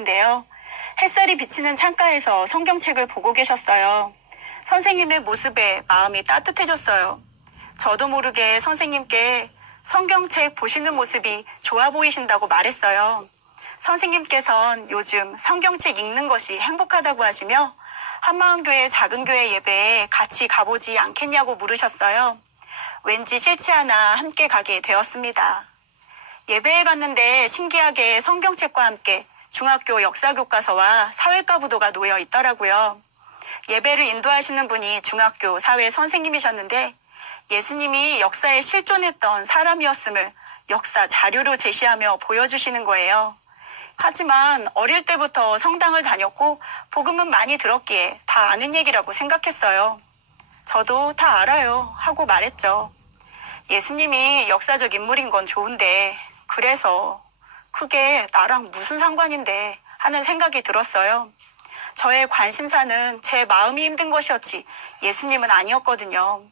있는데요. 햇살이 비치는 창가에서 성경책을 보고 계셨어요. 선생님의 모습에 마음이 따뜻해졌어요. 저도 모르게 선생님께 성경책 보시는 모습이 좋아 보이신다고 말했어요. 선생님께선 요즘 성경책 읽는 것이 행복하다고 하시며 한마음교회 작은 교회 예배에 같이 가보지 않겠냐고 물으셨어요. 왠지 싫지 않아 함께 가게 되었습니다. 예배에 갔는데 신기하게 성경책과 함께 중학교 역사교과서와 사회과 부도가 놓여 있더라고요. 예배를 인도하시는 분이 중학교 사회 선생님이셨는데 예수님이 역사에 실존했던 사람이었음을 역사 자료로 제시하며 보여주시는 거예요. 하지만 어릴 때부터 성당을 다녔고 복음은 많이 들었기에 다 아는 얘기라고 생각했어요. 저도 다 알아요 하고 말했죠. 예수님이 역사적 인물인 건 좋은데 그래서 그게 나랑 무슨 상관인데 하는 생각이 들었어요. 저의 관심사는 제 마음이 힘든 것이었지 예수님은 아니었거든요.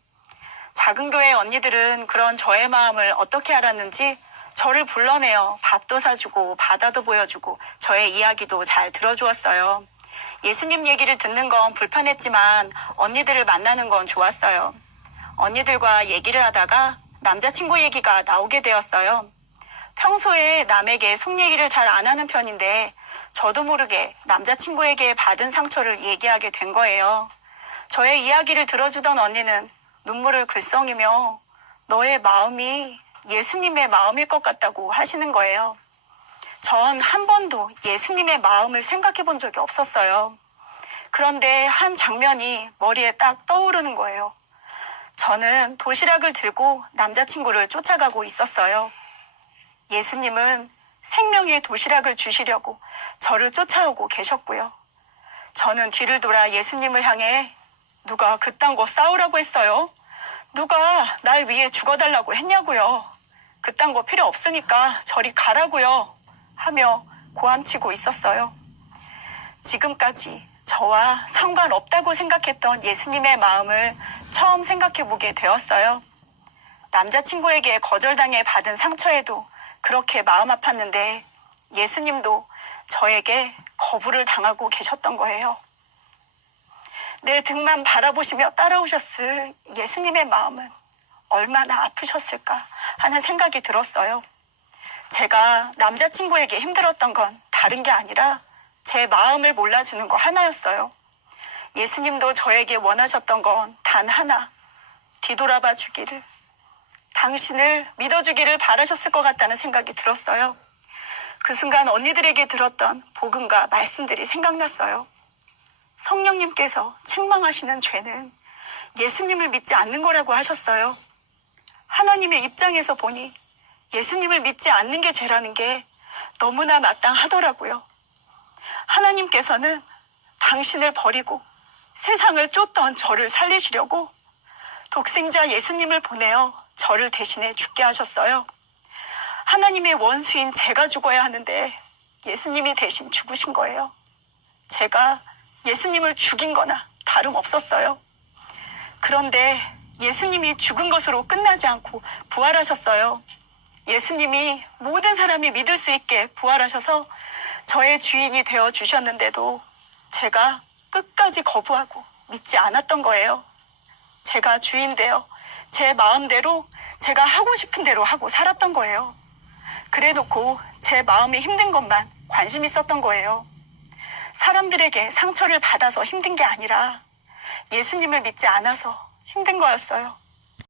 작은 교회 언니들은 그런 저의 마음을 어떻게 알았는지 저를 불러내어 밥도 사주고 바다도 보여주고 저의 이야기도 잘 들어주었어요. 예수님 얘기를 듣는 건 불편했지만 언니들을 만나는 건 좋았어요. 언니들과 얘기를 하다가 남자친구 얘기가 나오게 되었어요. 평소에 남에게 속 얘기를 잘 안 하는 편인데 저도 모르게 남자친구에게 받은 상처를 얘기하게 된 거예요. 저의 이야기를 들어주던 언니는 눈물을 글썽이며 너의 마음이 예수님의 마음일 것 같다고 하시는 거예요. 전 한 번도 예수님의 마음을 생각해 본 적이 없었어요. 그런데 한 장면이 머리에 딱 떠오르는 거예요. 저는 도시락을 들고 남자친구를 쫓아가고 있었어요. 예수님은 생명의 도시락을 주시려고 저를 쫓아오고 계셨고요. 저는 뒤를 돌아 예수님을 향해 누가 그딴 거 싸우라고 했어요? 누가 날 위해 죽어달라고 했냐고요? 그딴 거 필요 없으니까 저리 가라고요 하며 고함치고 있었어요. 지금까지 저와 상관없다고 생각했던 예수님의 마음을 처음 생각해보게 되었어요. 남자친구에게 거절당해 받은 상처에도 그렇게 마음 아팠는데 예수님도 저에게 거부를 당하고 계셨던 거예요. 내 등만 바라보시며 따라오셨을 예수님의 마음은 얼마나 아프셨을까 하는 생각이 들었어요. 제가 남자친구에게 힘들었던 건 다른 게 아니라 제 마음을 몰라주는 거 하나였어요. 예수님도 저에게 원하셨던 건 단 하나, 뒤돌아봐 주기를, 당신을 믿어주기를 바라셨을 것 같다는 생각이 들었어요. 그 순간 언니들에게 들었던 복음과 말씀들이 생각났어요. 성령님께서 책망하시는 죄는 예수님을 믿지 않는 거라고 하셨어요. 하나님의 입장에서 보니 예수님을 믿지 않는 게 죄라는 게 너무나 마땅하더라고요. 하나님께서는 당신을 버리고 세상을 쫓던 저를 살리시려고 독생자 예수님을 보내어 저를 대신해 죽게 하셨어요. 하나님의 원수인 제가 죽어야 하는데 예수님이 대신 죽으신 거예요. 제가 예수님을 죽인 거나 다름없었어요. 그런데 예수님이 죽은 것으로 끝나지 않고 부활하셨어요. 예수님이 모든 사람이 믿을 수 있게 부활하셔서 저의 주인이 되어 주셨는데도 제가 끝까지 거부하고 믿지 않았던 거예요. 제가 주인 되어 제 마음대로 제가 하고 싶은 대로 하고 살았던 거예요. 그래놓고 제 마음이 힘든 것만 관심 있었던 거예요. 사람들에게 상처를 받아서 힘든 게 아니라 예수님을 믿지 않아서 힘든 거였어요.